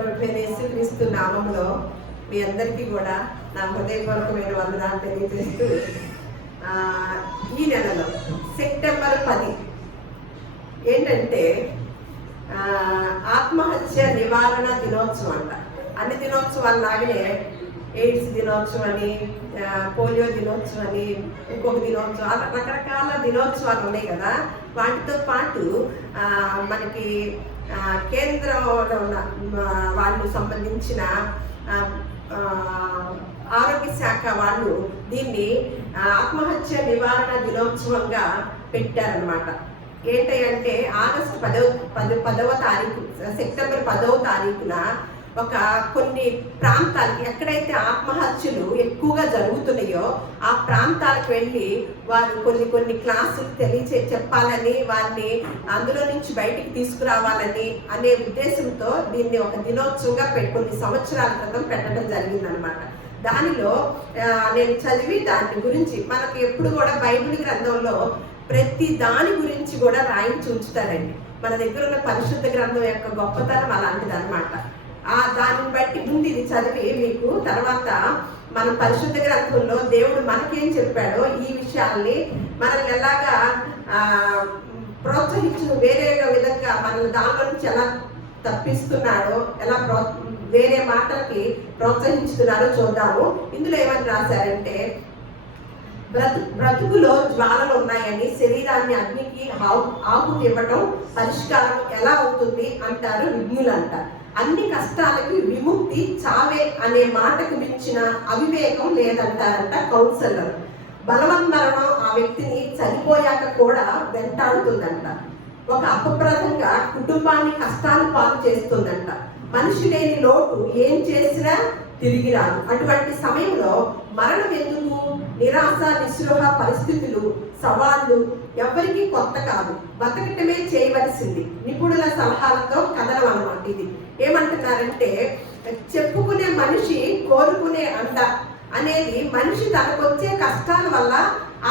యేసుక్రీస్తు నామంలో మీ అందరికీ కూడా నా హృదయపూర్వకమైన వందనాలు తెలియజేస్తూ ఈ నెలలో సెప్టెంబర్ 10 ఏంటంటే ఆత్మహత్య నివారణ దినోత్సవం అంట. అన్ని దినోత్సవాలు లాగానే ఎయిడ్స్ దినోత్సవం అని, పోలియో దినోత్సవం అని, ఇంకొక దినోత్సవం, రకరకాల దినోత్సవాలు ఉన్నాయి కదా. వాటితో పాటు మనకి కేంద్రంలో ఉన్న వాళ్ళు సంబంధించిన ఆరోగ్య శాఖ వాళ్ళు దీన్ని ఆత్మహత్య నివారణ దినోత్సవంగా పెట్టారనమాట. ఏంటంటే ఆగస్టు 10వ తారీఖు, సెప్టెంబర్ 10వ తారీఖున కొన్ని ప్రాంతాలకి ఎక్కడైతే ఆత్మహత్యలు ఎక్కువగా జరుగుతున్నాయో ఆ ప్రాంతాలకు వెళ్ళి వారు కొన్ని క్లాసులు చెప్పాలని, వారిని అందులో నుంచి బయటికి తీసుకురావాలని అనే ఉద్దేశంతో దీన్ని ఒక దినోత్సవంగా కొన్ని సంవత్సరాల క్రితం పెట్టడం జరిగిందనమాట. దానిలో నేను చదివి దాని గురించి మనకి ఎప్పుడు కూడా బైబిల్ గ్రంథంలో ప్రతి దాని గురించి కూడా రాయించి ఉంచుతారండి. మన దగ్గర ఉన్న పరిశుద్ధ గ్రంథం యొక్క గొప్పతనం అలాంటిది అనమాట. దానిని బట్టి ముందు ఇది చదివి మీకు తర్వాత మన పరిశుద్ధ గ్రంథంలో దేవుడు మనకేం చెప్పాడో ఈ విషయాల్ని మనల్ని ఎలాగా ప్రోత్సహించిన వేరే విధంగా మనల్ని దానిలో నుంచి ఎలా తప్పిస్తున్నాడో, ఎలా వేరే మాటలకి ప్రోత్సహించుతున్నాడో చూద్దాము. ఇందులో ఏమని రాశారంటే, బ్రతుకులో జ్వాలలు ఉన్నాయని శరీరాన్ని అగ్నికి ఆహుతి ఇవ్వటం పరిష్కారం ఎలా అవుతుంది అంటారు విజ్ఞులు అంటారు. అన్ని కష్టాలకి విముక్తి చావే అనే మాటకు మించిన అవివేకం లేదంటారంట కౌన్సిలర్. బలవన్మరణం ఆ వ్యక్తిని చనిపోయాక కూడా వెంటాడుతుందంట. ఒక అపప్రదంగా కుటుంబాన్ని కష్టాలు పాలు చేస్తుందంట. మనిషి లేని లోటు ఏం చేసినా తిరిగి రాదు. అటువంటి సమయంలో మరణం ఎందుకు? నిరాశ, నిస్పృహ పరిస్థితులు, సవాళ్లు ఎవరికి కొత్త కాదు. బతకటమే చేయవలసింది. నిపుణుల సలహాలతో కథనం అన్నమాట. ఇది ఏమంటున్నారంటే, చెప్పుకునే మనిషి కోరుకునే అండ అనేది మనిషి తనకొచ్చే కష్టాల వల్ల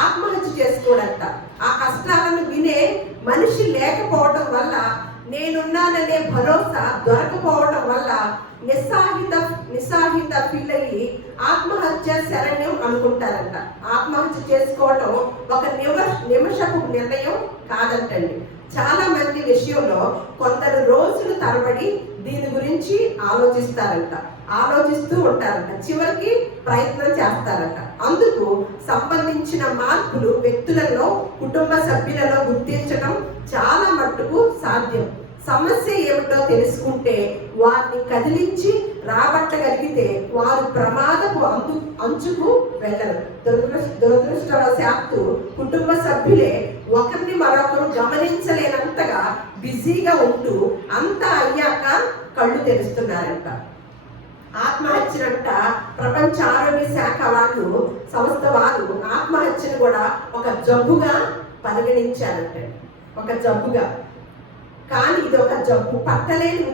ఆత్మహత్య చేసుకోడంట. ఆ కష్టాలను వినే మనిషి లేకపోవడం వల్ల, నేనున్నాననే భరోసా దొరకపోవడం వల్ల నిస్సాహిత ఫీల్ అయ్యి ఆత్మహత్య శరణ్యం అనుకుంటారంట. ఆత్మహత్య చేసుకోవడం ఒక నిమిషపు నిర్ణయం కాదంటండి. చాలా మంది విషయంలో కొందరు రోజులు తరబడి దీని గురించి ఆలోచిస్తూ ఉంటారంట. చివరికి ప్రయత్నం చేస్తారంట. అందుకు సంబంధించిన మార్పులు వ్యక్తులలో, కుటుంబ సభ్యులలో గుర్తించడం చాలా మట్టుకు సాధ్యం. సమస్య ఏమిటో తెలుసుకుంటే, వారిని కదిలించి రాబట్టగలిగితే వారు ప్రమాదపు అంచుకు వెళ్ళరు. దురదృష్టవశాత్తు కుటుంబ సభ్యులే ఒకరిని మరొకరు గమనించలేనంతగా బిజీగా ఉంటూ అంతా అయ్యాక కళ్ళు తెరుస్తున్నారంట. ఆత్మహత్యనంట ప్రపంచ ఆరోగ్య శాఖ వాళ్ళు, సంస్థ వారు ఆత్మహత్యను కూడా ఒక జబ్బుగా పరిగణించారంట. ఒక జబ్బుగా. కానీ ఇది ఒక జబ్బు. పట్టలేని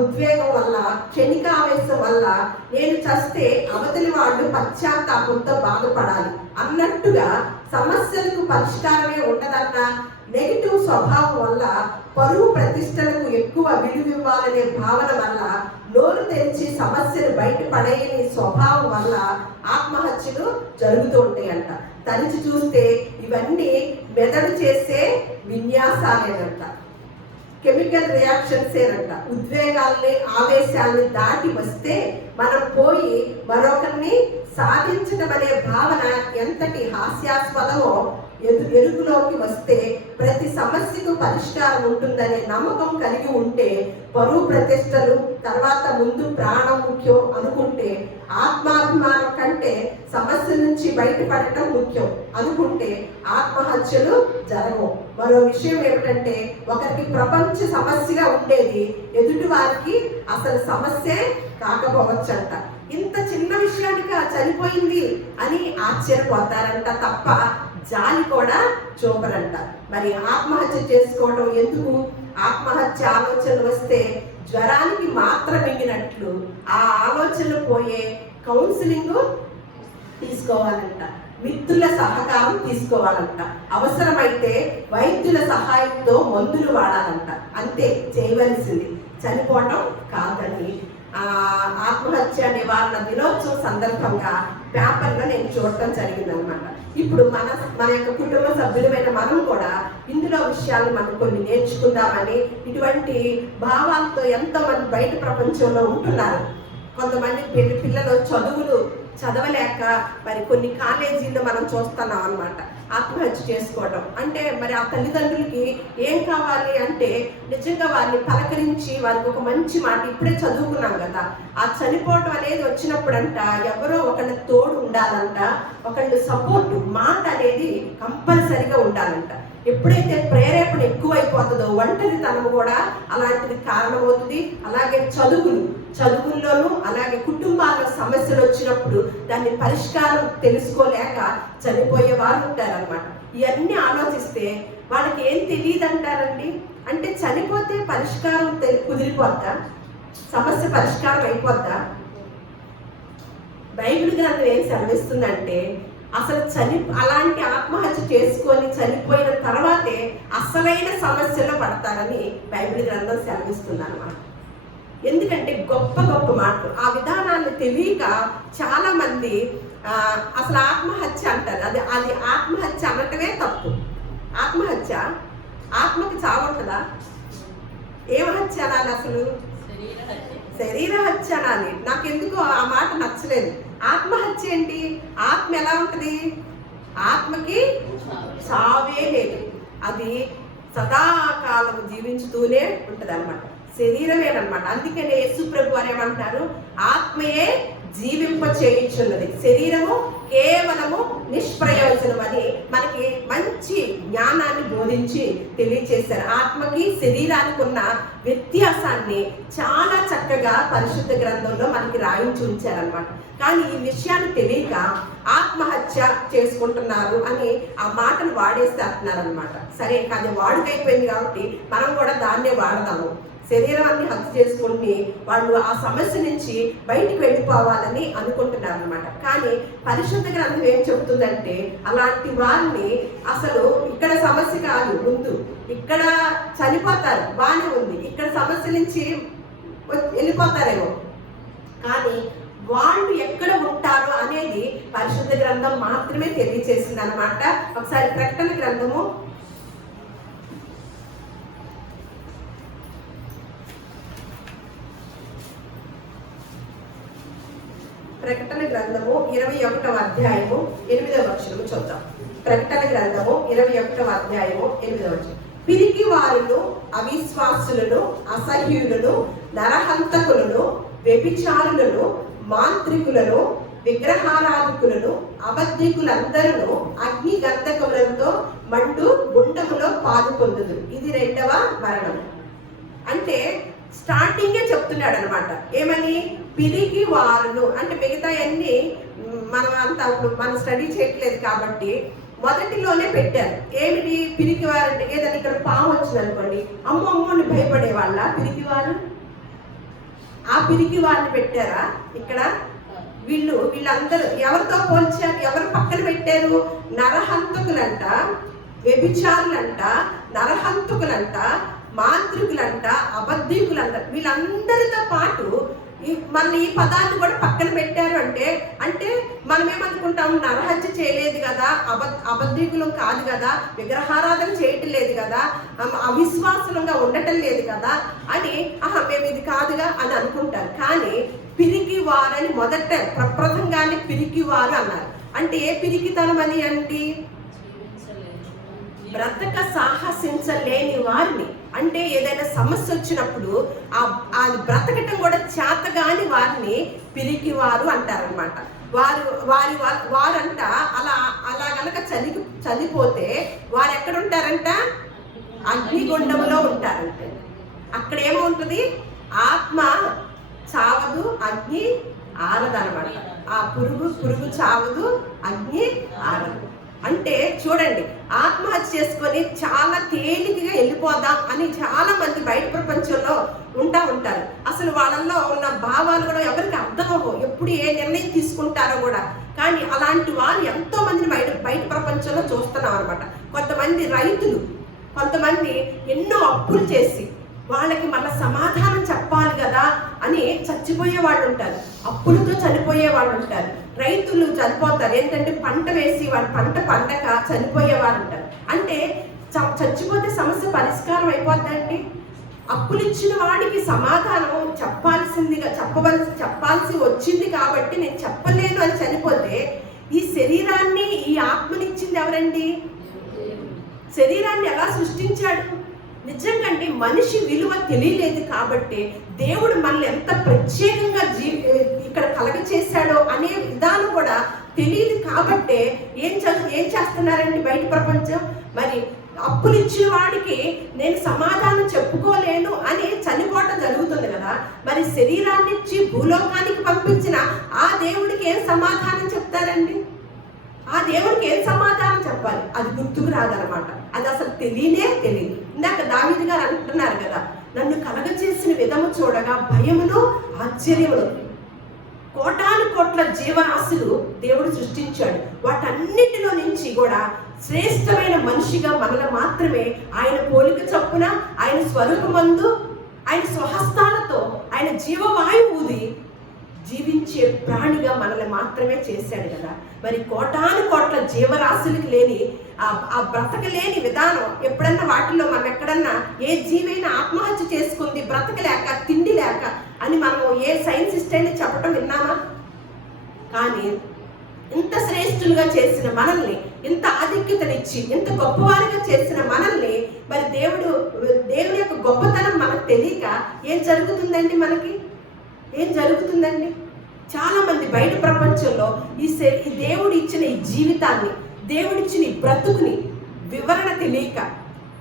ఉద్వేగం వల్ల, క్షణికావేశం వల్ల నేను చస్తే అవతలి వాళ్ళు పశ్చాత్తాపంతో బాధపడాలి అన్నట్టుగా సమస్యలకు పరిష్కారమే ఉండదన్న నెగిటివ్ స్వభావం వల్ల, పరువు ప్రతిష్టలకు ఎక్కువ విలువివ్వాలనే భావన వల్ల, నోరు తెరిచి సమస్యను బయటపడేయని స్వభావం వల్ల ఆత్మహత్యలు జరుగుతూ ఉంటాయంట. తరిచి చూస్తే ఇవన్నీ మెదడు చేసే విన్యాసాలేనంట. Chemical reactions ఏనంట. ఉద్వేగాల్ని, ఆవేశాలని దాటి వస్తే మనం పోయి మరొకరిని సాధించడం అనే భావన ఎంతటి హాస్యాస్పదమో ఎరుకులోకి వస్తే ప్రతి సమస్యకు పరిష్కారం ఉంటుందనే నమ్మకం కలిగి ఉంటే, పరువు ప్రతిష్టలు తర్వాత ముందు ప్రాణం ముఖ్యం అనుకుంటే, ఆత్మాభిమానం కంటే సమస్య నుంచి బయటపడటం ముఖ్యం అనుకుంటే ఆత్మహత్యలు జరగవు. మరో విషయం ఏమిటంటే, ఒకరికి ప్రపంచ సమస్యగా ఉండేది ఎదుటి వారికి అసలు సమస్యే కాకపోవచ్చంట. ఇంత చిన్న విషయానికి చనిపోయింది అని ఆశ్చర్యపోతారంట తప్ప జాలి కూడా చూపరంట. మరి ఆత్మహత్య చేసుకోవడం ఎందుకు? ఆత్మహత్య ఆలోచనలు వస్తే జ్వరానికి మాత్ర మింగినట్లు ఆ ఆలోచనలు పోయే కౌన్సిలింగ్ తీసుకోవాలంట. మిత్రుల సహకారం తీసుకోవాలంట. అవసరమైతే వైద్యుల సహాయంతో మందులు వాడాలంట. అంతే చేయవలసింది, చనిపోవటం కాదని ఆత్మహత్య నివారణ దినోత్సవం సందర్భంగా పేపర్లో నేను చూడటం జరిగిందనమాట. ఇప్పుడు మన యొక్క కుటుంబ సభ్యులమైన మనం కూడా ఇందులో విషయాలు మనం కొన్ని నేర్చుకుందామని, ఇటువంటి భావాలతో ఎంతోమంది బయట ప్రపంచంలో ఉంటున్నారు. కొంతమంది పిల్లలు చదవలేక మరి కొన్ని కాలేజీల్లో మనం చూస్తున్నాం అనమాట ఆత్మహత్య చేసుకోవడం. అంటే మరి ఆ తల్లిదండ్రులకి ఏం కావాలి అంటే నిజంగా వారిని పలకరించి వారికి ఒక మంచి మాట, ఇప్పుడే చదువుకున్నాం కదా, ఆ చనిపోవడం అనేది వచ్చినప్పుడంట ఎవరో ఒకళ్ళ తోడు ఉండాలంట, ఒకళ్ళు సపోర్ట్ మాట అనేది కంపల్సరిగా ఉండాలంట. ఎప్పుడైతే ప్రేరేపణ ఎక్కువైపోతుందో ఒంటరితనం కూడా అలాంటిది కారణమవుతుంది. అలాగే చదువుల్లోనూ అలాగే కుటుంబాల సమస్యలు వచ్చినప్పుడు దాన్ని పరిష్కారం తెలుసుకోలేక చనిపోయే వారు ఉంటారనమాట. ఇవన్నీ ఆలోచిస్తే వాళ్ళకి ఏం తెలియదు అంటారండి. అంటే చనిపోతే పరిష్కారం కుదిరిపోద్దా? సమస్య పరిష్కారం అయిపోద్దా? బైబిల్ గ్రంథం ఏం సెలవిస్తుందంటే అసలు అలాంటి ఆత్మహత్య చేసుకొని చనిపోయిన తర్వాతే అసలైన సమస్యలో పడతారని బైబిల్ గ్రంథం సెలవిస్తుంది అన్నమాట. ఎందుకంటే గొప్ప గొప్ప మాటలు, ఆ విధానాన్ని తెలియక చాలా మంది అసలు ఆత్మహత్య అంటారు. అది ఆత్మహత్య అనటమే తప్పు. ఆత్మకి చావుంటుందా? ఏం హత్య అనాలి? అసలు శరీర హత్య అనాలి. నాకెందుకో ఆ మాట నచ్చలేదు. ఆత్మహత్య ఏంటి? ఆత్మ ఎలా ఉంటుంది? ఆత్మకి చావే లేదు, అది సదాకాలం జీవించుతూనే ఉంటది అనమాట. శరీరమేనమాట. అందుకనే యేసు ప్రభు వారు ఏమంటారు? ఆత్మయే జీవింప చేయించున్నది, శరీరము కేవలము నిష్ప్రయోజనం అని మనకి మంచి జ్ఞానాన్ని బోధించి తెలియచేశారు. ఆత్మకి శరీరానికి ఉన్న వ్యత్యాసాన్ని చాలా చక్కగా పరిశుద్ధ గ్రంథంలో మనకి రాయించి ఉంచారనమాట. కానీ ఈ విషయాన్ని తెలియక ఆత్మహత్య చేసుకుంటున్నారు అని ఆ మాటలు వాడేసేస్తున్నారు అనమాట. సరే, అది వాడుకైపోయింది కాబట్టి మనం కూడా దాన్నే వాడదాము. శరీరాన్ని హత్య చేసుకుని వాళ్ళు ఆ సమస్య నుంచి బయటికి వెళ్ళిపోవాలని అనుకుంటున్నారు అనమాట. కానీ పరిశుద్ధ గ్రంథం ఏం చెబుతుందంటే అలాంటి వారిని అసలు ఇక్కడ సమస్య కాదు, ముందు ఇక్కడ చనిపోతారు, బాగానే ఉంది, ఇక్కడ సమస్య నుంచి వెళ్ళిపోతారేమో, కానీ వాళ్ళు ఎక్కడ ఉంటారు అనేది పరిశుద్ధ గ్రంథం మాత్రమే తెలియచేసింది అనమాట. ఒకసారి ప్రకటన గ్రంథము 21వ అధ్యాయము 8వ వచనము చూద్దాం. ప్రకటన గ్రంథము 21వ అధ్యాయము 8వ వచనం. పిరికి వారును, అవిశ్వాసులను, అసహ్యులను, నరహంతకులను, వ్యభిచారులను, మాంత్రికులను, విగ్రహారాధికులను, అబద్ధికులందరూ అగ్ని గంధకములతో మండు గుండములో పాలు పొందుదురు. ఇది 2వ మరణం. అంటే స్టార్టింగే చెప్తున్నాడు అనమాట. ఏమని? పిరికి వారును అంటే మిగతా అన్ని మనం అంతా మనం స్టడీ చేయట్లేదు కాబట్టి మొదటిలోనే పెట్టారు. ఏమిటి పిరికి వారంటే? ఏదైనా ఇక్కడ పాము వచ్చింది అనుకోండి, అమ్మని భయపడే వాళ్ళ పిరికివారు? ఆ పిరికి వారిని పెట్టారా ఇక్కడ? వీళ్ళందరూ ఎవరితో పోల్చారు? ఎవరు పక్కన పెట్టారు? నరహంతకులంట, వ్యభిచారులంట, నరహంతకులంట, మాంత్రికులంట, అబద్ధికులంట, వీళ్ళందరితో పాటు మన ఈ పదాన్ని కూడా పక్కన పెట్టారు. అంటే మనం ఏమనుకుంటాం? నరహత్య చేయలేదు కదా, అబద్ధికులం కాదు కదా, విగ్రహారాధన చేయటం లేదు కదా, అవిశ్వాసంగా ఉండటం లేదు కదా అని మేము ఇది కాదుగా అని అనుకుంటారు. కానీ పిరికి వారని మొదట ప్రప్రథంగానే పిరికి వారు అన్నారు. అంటే ఏ పిరికితనం అని? అంటే బ్రతక సాహసించలేని వారిని, అంటే ఏదైనా సమస్య వచ్చినప్పుడు అది బ్రతకటం కూడా చేతగాని వారిని పిరికి వారు అంటారనమాట. వారంట అలా గనక చనిపోతే వారు ఎక్కడ ఉంటారంట? అగ్నిగుండంలో ఉంటారంట. అక్కడ ఏమవుతుంది? ఆత్మ చావదు, అగ్ని ఆరదనమాట. ఆ పురుగు చావదు, అగ్ని ఆరదు. అంటే చూడండి, ఆత్మహత్య చేసుకొని చాలా తేలికగా వెళ్ళిపోదాం అని చాలా మంది బయట ప్రపంచంలో ఉంటారు. అసలు వాళ్ళల్లో ఉన్న భావాలు కూడా ఎవరికి అర్థం అవ్వవు, ఎప్పుడు ఏ నిర్ణయం తీసుకుంటారో కూడా. కానీ అలాంటి వారు ఎంతో మందిని బయట ప్రపంచంలో చూస్తున్నాం అనమాట. కొంతమంది రైతులు, కొంతమంది ఎన్నో అప్పులు చేసి వాళ్ళకి మళ్ళీ సమాధానం చెప్పాలి కదా అని చచ్చిపోయే వాళ్ళు ఉంటారు, అప్పులతో చనిపోయే వాళ్ళు ఉంటారు, రైతులు చనిపోతారు. ఏంటంటే పంట వేసి వాళ్ళ పంట పండక చనిపోయే వాళ్ళు ఉంటారు. అంటే చచ్చిపోతే సమస్య పరిష్కారం అయిపోద్దండి. అప్పులు ఇచ్చిన వాడికి సమాధానం చెప్పాల్సి వచ్చింది కాబట్టి నేను చెప్పలేను అని చనిపోతే, ఈ శరీరాన్ని ఈ ఆత్మనిచ్చింది ఎవరండి? శరీరాన్ని ఎలా సృష్టించాడు? నిజంగా మనిషి విలువ తెలియలేదు కాబట్టి దేవుడు మనల్ని ఎంత ప్రత్యేకంగా ఇక్కడ కలగ చేశాడో అనే విధానం కూడా తెలియదు కాబట్టే ఏం చేస్తున్నారండి బయట ప్రపంచం? మరి అప్పులు ఇచ్చిన వాడికి నేను సమాధానం చెప్పుకోలేను అని చనిపోవటం జరుగుతుంది కదా. మరి శరీరాన్ని ఇచ్చి భూలోకానికి పంపించిన ఆ దేవుడికి ఏం సమాధానం చెప్తారండి? ఆ దేవుడికి ఏం సమాధానం చెప్పాలి? అది గుర్తుకు రాదనమాట. అది అసలు తెలియదు. ఇందాక దావీదు గారు అంటున్నారు కదా, నన్ను కలగచేసిన విధము చూడగా భయమును ఆశ్చర్యమును. కోటాను కోట్ల జీవరాశులు దేవుడు సృష్టించాడు. వాటన్నిటిలో నుంచి కూడా శ్రేష్టమైన మనిషిగా మనల్ని మాత్రమే ఆయన పోలిక చొప్పున, ఆయన స్వరూపమందు, ఆయన స్వహస్తాలతో ఆయన జీవవాయువు ఊది జీవించే ప్రాణిగా మనల్ని మాత్రమే చేశాడు కదా. మరి కోటాను కోట్ల జీవరాశులకి లేని ఆ బ్రతకలేని విధానం ఎప్పుడన్నా వాటిల్లో మనం ఎక్కడన్నా ఏ జీవైనా ఆత్మహత్య చేసుకుంది బ్రతకలేక, తిండి లేక అని మనం ఏ సైంటిస్ట్ అయినా చెప్పటం విన్నామా? కానీ ఇంత శ్రేష్ఠులుగా చేసిన మనల్ని, ఇంత ఆధిక్యతనిచ్చి ఇంత గొప్పవారిగా చేసిన మనల్ని, మరి దేవుని యొక్క గొప్పతనం మనకు తెలియక ఏం జరుగుతుందండి? మనకి ఏం జరుగుతుందండి? చాలా మంది బయట ప్రపంచంలో ఈ దేవుడు ఇచ్చిన ఈ జీవితాన్ని, దేవుడిచ్చిన ఈ బ్రతుకుని వివరణ తెలియక,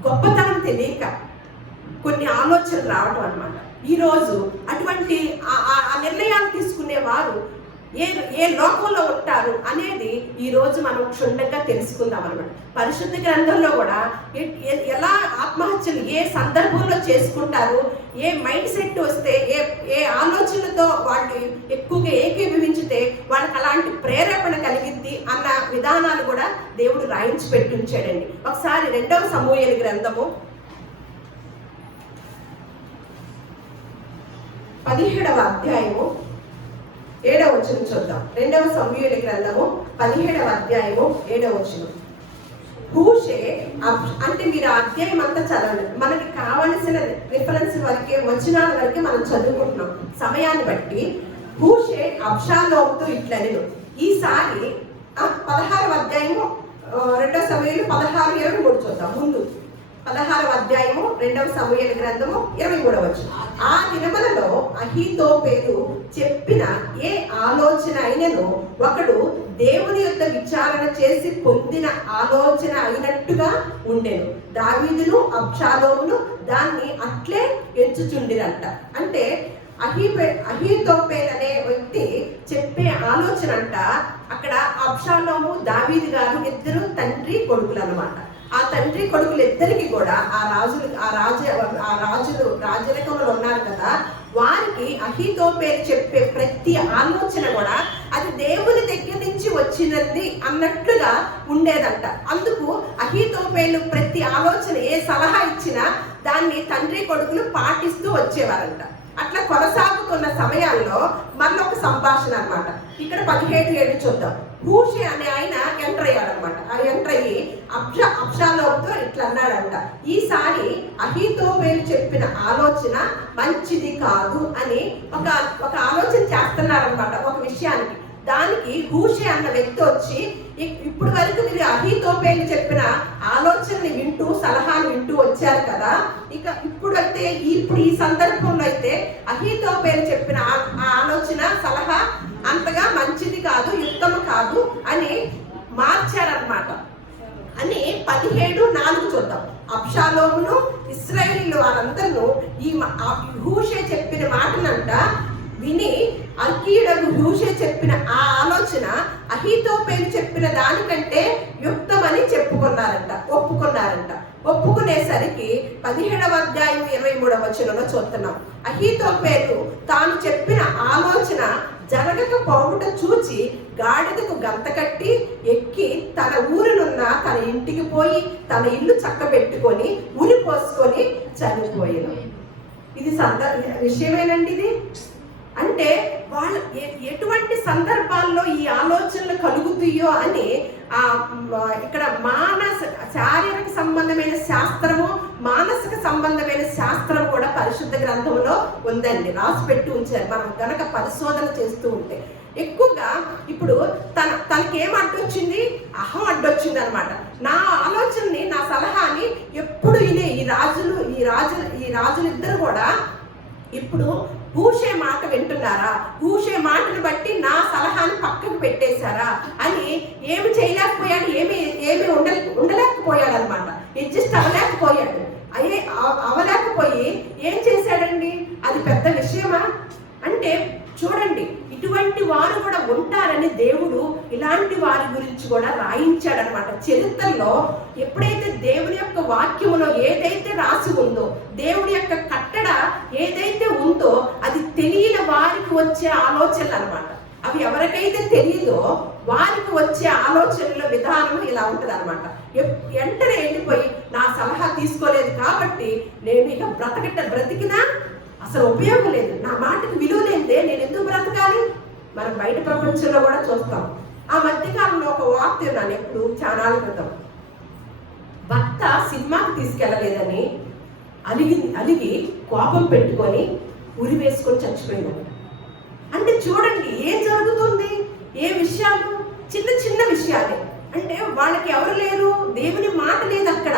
గొప్పతనం తెలియక కొన్ని ఆలోచనలు రావటం అన్నమాట. ఈరోజు అటువంటి ఆ నిర్ణయాలు తీసుకునే వారు ఏ లోకంలో ఉంటారు అనేది ఈ రోజు మనం క్షుణ్ణంగా తెలుసుకుందాం అన్నమాట. పరిశుద్ధ గ్రంథంలో కూడా ఎలా ఆత్మహత్యలు ఏ సందర్భంలో చేసుకుంటారు, ఏ మైండ్ సెట్ వస్తే, ఏ ఆలోచనలతో వాళ్ళు ఎక్కువగా ఏకీభవించితే వాళ్ళకి అలాంటి ప్రేరేపణ కలిగింది అన్న విధానాలు కూడా దేవుడు రాయించి పెట్టించాడండి. ఒకసారి 2వ సమూయేలు గ్రంథము 17వ అధ్యాయము 7వ వచనం చూద్దాం. 2వ సమూయేలు గ్రంథము 17వ అధ్యాయము 7వ వచనం. హూషే అంటే మీరు ఆ అధ్యాయం అంతా చదవండి. మనకి కావలసిన రిఫరెన్స్ వరకే, వచనాల వరకే మనం చదువుకుంటున్నాం సమయాన్ని బట్టి. హూషే అబ్షాలోముతో ఇట్లనెను. ఈసారి 16వ అధ్యాయము 2వ సమూయేలు 16:23 చూద్దాం. ముందు 16వ అధ్యాయము 2వ సమూయేలు గ్రంథము 23వ వచనం. ఆ దినములలో అహీతోపెలు చెప్పిన ఏ ఆలోచన అయినను ఒకడు దేవుని యొక్క విచారణ చేసి పొందిన ఆలోచన అయినట్టుగా ఉండెను. దావీదును అబ్షాలోమును దాన్ని అట్లే ఎంచుచుండిరంట. అంటే అహీతోపెలు అనే వ్యక్తి చెప్పే ఆలోచన అంట. అక్కడ అబ్షాలోము దావీదు గారు ఇద్దరు తండ్రి కొడుకులు అన్నమాట. ఆ తండ్రి కొడుకులు ఇద్దరికి కూడా రాజరికంలో ఉన్నారు కదా, వారికి అహీతోపెలు చెప్పే ప్రతి ఆలోచన కూడా అది దేవుని దగ్గర నుంచి వచ్చినది అన్నట్లుగా ఉండేదంట. అందుకు అహీతోపెలు ప్రతి ఆలోచన, ఏ సలహా ఇచ్చినా దాన్ని తండ్రి కొడుకులు పాటిస్తూ వచ్చేవారంట. అట్లా కొనసాగుతున్న సమయాల్లో మరొక సంభాషణ అన్నమాట. ఇక్కడ 17:7 చూద్దాం. హూషే అనే ఆయన ఎంటర్ అయ్యాడనమాట. ఆ ఎంటర్ అయ్యి అబ్షాలోముతో ఇట్లా అన్నాడంట, ఈసారి అహీతోపెలు చెప్పిన ఆలోచన మంచిది కాదు అని ఒక ఆలోచన చేస్తున్నారనమాట ఒక విషయానికి. దానికి హూషే అన్న వ్యక్తి వచ్చి, ఇప్పుడు వరకు మీరు అహీతోపెలు చెప్పిన ఆలోచనని వింటూ, సలహాలు వింటూ వచ్చారు కదా, ఇప్పుడు ఈ సందర్భంలో అయితే అహీతోపెలు చెప్పిన ఆలోచన, సలహా అంతగా మంచిది కాదు, యుక్తము కాదు అని మార్చారనమాట అని 17:4 చూద్దాం. అబ్షాలోమును ఇశ్రాయేలీయులు వారందరూ ఈ హూషే చెప్పిన మాటనంట విని, అర్కీయుడగు హూషే చెప్పిన ఆ ఆలోచన అహీతోపెలు చెప్పిన దానికంటే యుక్తమని ఒప్పుకున్నారంట. ఒప్పుకునేసరికి 17వ అధ్యాయం 23వ వచనంలో చూస్తున్నాం. అహీతోపెలు తాను చెప్పిన ఆలోచన జరగకపోవుట చూచి గాడిదకు గంత కట్టి ఎక్కి తన ఊరినున్న తన ఇంటికి పోయి తన ఇల్లు చక్కబెట్టుకొని ఉరి పోసుకొని చనిపోయాను. ఇది విషయమేనండి ఇది. అంటే వాళ్ళు ఎటువంటి సందర్భాల్లో ఈ ఆలోచనలు కలుగుతాయో అని ఇక్కడ శారీరక సంబంధమైన శాస్త్రము, మానసిక సంబంధమైన శాస్త్రం కూడా పరిశుద్ధ గ్రంథంలో ఉందండి, రాసి పెట్టి ఉంచారు. మనం గనక పరిశోధన చేస్తూ ఉంటే ఎక్కువగా ఇప్పుడు తనకేం అడ్డొచ్చింది, అహం అడ్డొచ్చింది అనమాట. నా ఆలోచనని, నా సలహాని ఎప్పుడు వినే ఈ రాజులిద్దరు కూడా ఇప్పుడు కూసే మాట వింటున్నారా, కూసే మాటను బట్టి నా సలహాని పక్కకు పెట్టేశారా అని ఏమి చేయలేకపోయాడు, ఏమి ఉండలేకపోయాడు అనమాట. అడ్జస్ట్ అవ్వలేకపోయాడు. అవలేకపోయి ఏం చేశాడండి? అది పెద్ద విషయమా అంటే చూడండి, ఇటువంటి వారు కూడా ఉంటారని దేవుడు ఇలాంటి వారి గురించి కూడా రాయించాడనమాట. చరిత్రలో ఎప్పుడైతే దేవుని యొక్క వాక్యములో ఏదైతే రాసి ఉందో, దేవుడి యొక్క కట్టడ ఏదైతే ఉందో, అది తెలియని వారికి వచ్చే ఆలోచనలు అనమాట. అవి ఎవరికైతే తెలియదో వారికి వచ్చే ఆలోచనల విధానం ఇలా ఉంటుంది అనమాట. వెంటనే వెళ్ళిపోయి నా సలహా తీసుకోలేదు కాబట్టి నేను ఇక బ్రతికినా అసలు ఉపయోగం లేదు, నా మాటకు విలువ లేదే, నేను ఎందుకు బ్రతకాలి? మనం బయట ప్రపంచంలో కూడా చూస్తాం. ఆ మధ్యకాలంలో ఒక వార్త విన్నాను, ఎప్పుడు చాలా క్రితం. భర్త సినిమాకి తీసుకెళ్ళలేదని అలిగి కోపం పెట్టుకొని ఉరి వేసుకొని చచ్చిపోయినాడు. అంటే చూడండి ఏం జరుగుతుంది, ఏ విషయాలు, చిన్న విషయాలే. అంటే వాళ్ళకి ఎవరు లేరు, దేవుని మాట లేదు అక్కడ,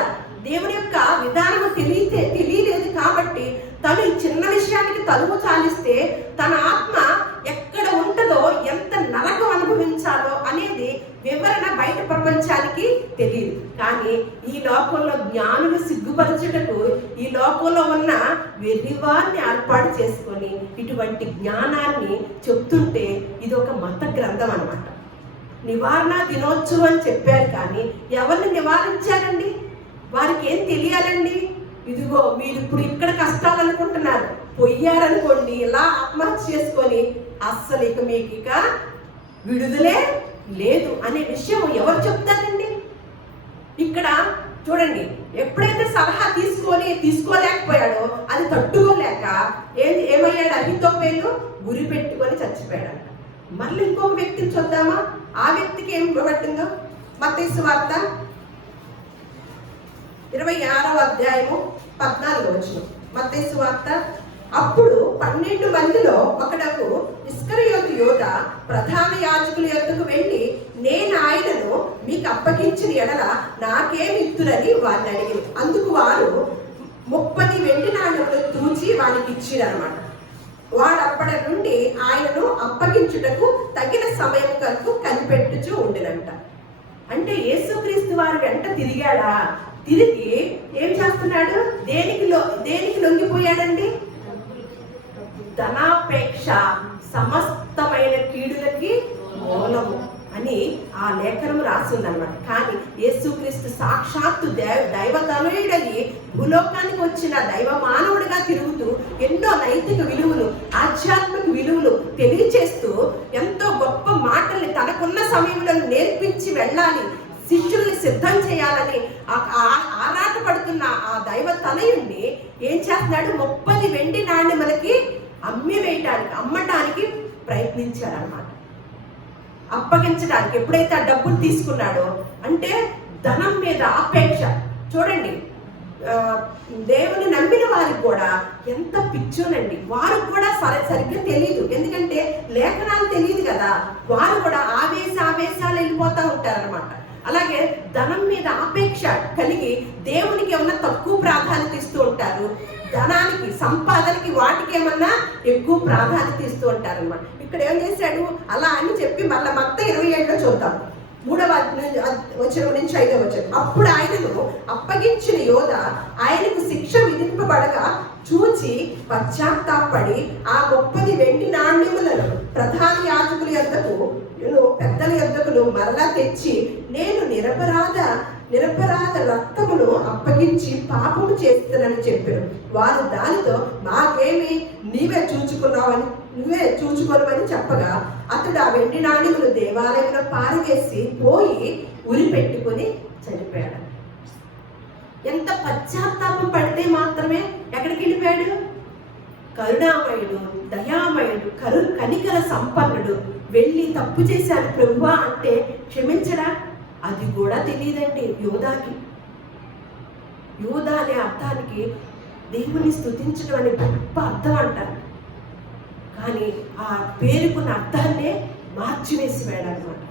దేవుని యొక్క విధానము తెలియలేదు కాబట్టి తను ఈ చిన్న విషయానికి తలుపు చాలిస్తే తన ఆత్మ ఎక్కడ ఉంటుందో, ఎంత నరకం అనుభవించాలో అనేది వివరణ బయట ప్రపంచానికి తెలియదు. కానీ ఈ లోకంలో జ్ఞానులు సిగ్గుపరచుటకు ఈ లోకంలో ఉన్న వెర్రివారిని ఏర్పాటు చేసుకొని ఇటువంటి జ్ఞానాన్ని చెప్తుంటే ఇది ఒక మత గ్రంథం అన్నమాట. నివారణ దినోత్సవం అని చెప్పారు, కానీ ఎవరిని నివారించారండి? వారికి ఏం తెలియాలండి? ఇదిగో మీరు ఇప్పుడు ఇక్కడ కష్టాలు అనుకుంటున్నారు, పోయారనుకోండి ఇలా ఆత్మహత్య చేసుకొని అస్సలు ఇక మీకు ఇక విడుదలే లేదు అనే విషయం ఎవరు చెప్తారండి? ఇక్కడ చూడండి, ఎప్పుడైతే సలహా తీసుకోలేకపోయాడో అది తట్టుకోలేక ఏమయ్యాడు? అహితోఫెలు గురి పెట్టుకొని చచ్చిపోయాడు. మళ్ళీ ఇంకొక వ్యక్తిని చూద్దామా? ఆ వ్యక్తికి ఏం పట్టిందో? మత్తయి సువార్త 26వ అధ్యాయము 14వ వచనం. మత్తయి సువార్త. అప్పుడు 12 మందిలో ఒకడకు ఇస్కరియోతు యోధ ప్రధాన యాజకుల యొద్దకు వెళ్ళి, నేను ఆయనను మీకు అప్పగించిన ఎడల నాకేమి ఇత్తురని వారిని అడిగింది. అందుకు వారు 30 వెండి నాణ్యములు తూచి వారికి ఇచ్చిరన్నమాట. వాడు అప్పటి నుండి ఆయనను అప్పగించుటకు తగిన సమయం కొరకు కనిపెట్టుచూ ఉండినంట. అంటే యేసుక్రీస్తు వారి వెంట తిరిగాడా? తిరిగి ఏం చేస్తున్నాడు? దేనికి లొంగిపోయాడండి? ధనాపేక్ష సమస్తమైన కీడులకి మూలము అని ఆ లేఖనం రాసిందన్నమాట. కానీ యేసుక్రీస్తు సాక్షాత్తు దైవతనయుడని భూలోకానికి వచ్చిన దైవ మానవుడిగా తిరుగుతూ ఎన్నో నైతిక విలువలు, ఆధ్యాత్మిక విలువలు తెలియచేస్తూ ఎంతో గొప్ప మాటల్ని తనకున్న సమయంలో నేర్పించి వెళ్ళాలి, శిష్యుల్ని సిద్ధం చేయాలని ఆరాటపడుతున్న ఆ దైవ తనయుణ్ణి ఏం చేస్తున్నాడు? 30 వెండి నాణ్యములకి అమ్మటానికి ప్రయత్నించాడనమాట. అప్పగించడానికి ఎప్పుడైతే ఆ డబ్బులు తీసుకున్నాడో, అంటే ధనం మీద ఆపేక్ష. చూడండి, దేవుని నమ్మిన వారికి కూడా ఎంత పిచ్చోనండి. వారికి కూడా సరిగ్గా తెలియదు, ఎందుకంటే లేఖనాలు తెలియదు కదా. వారు కూడా ఆవేశాలు వెళ్ళిపోతూ ఉంటారనమాట. అలాగే ధనం మీద ఆపేక్ష కలిగి దేవునికి ఏమన్నా తక్కువ ప్రాధాన్యత ఇస్తూ ఉంటారు, ధనానికి, సంపాదనకి, వాటికి ఏమన్నా ఎక్కువ ప్రాధాన్యత ఇస్తూ ఉంటారు అనమాట. ఇక్కడ ఏం చేశాడు? అలా అని చెప్పి మళ్ళీ మత్తయి 27లో చూద్దాం, 3వ వచనం నుంచి 5వ వచనం. అప్పుడు ఆయనను అప్పగించిన యోధ ఆయనకు శిక్ష విధింపబడగా చూచి పశ్చాత్తాపడి ఆ 30 వెండి నాణ్యములను ప్రధాన యాజకుల యొద్దకు, పెద్దల యొద్దకును మరలా తెచ్చి, నేను నిరపరాధ రక్తమును అప్పగించి పాపము చేస్తానని చెప్పారు. వారు దానితో మాకేమి, నీవే చూచుకోవని చెప్పగా అతడు ఆ వెండి నాణ్యములు దేవాలయంలో పారవేసి పోయి ఉరి పెట్టుకుని చనిపోయాడు. ఎంత పశ్చాత్తాపం పడితే మాత్రమే ఎక్కడికి వెళ్ళిపోయాడు? కరుణామయుడు, దయామయుడు, కనికర సంపన్నుడు. వెళ్ళి తప్పు చేశాను ప్రభువా అంటే క్షమించడా? అది కూడా తెలియదండి యోధాకి. యోధా అనే అర్థానికి దేవుని స్తుతించడం అనే గొప్ప అర్థం అంటారు. కానీ ఆ పేరుకున్న అర్థాన్నే మార్చివేసిపోయాడు అనమాట.